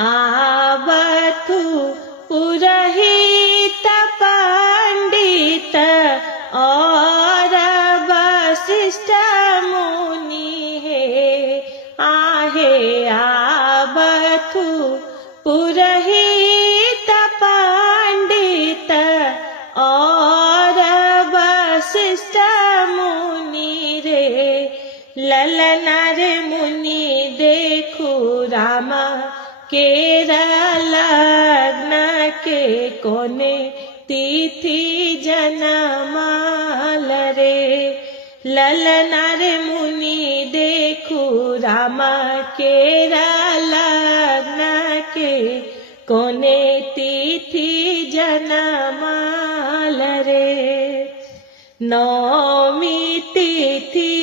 आवथु पुरोहित पंडित और वशिष्ठ मुनि हे आहे। आवथु पुरोहित पंडित और वशिष्ठ मुनि रे। ललना रे मुनि देखु रामा केरा लग्न के कोने तिथि जनमाल रे। ललना रे मुनि देखु रामा केरा लग्न के कोने तिथि जनमाल रे। नौमी तिथि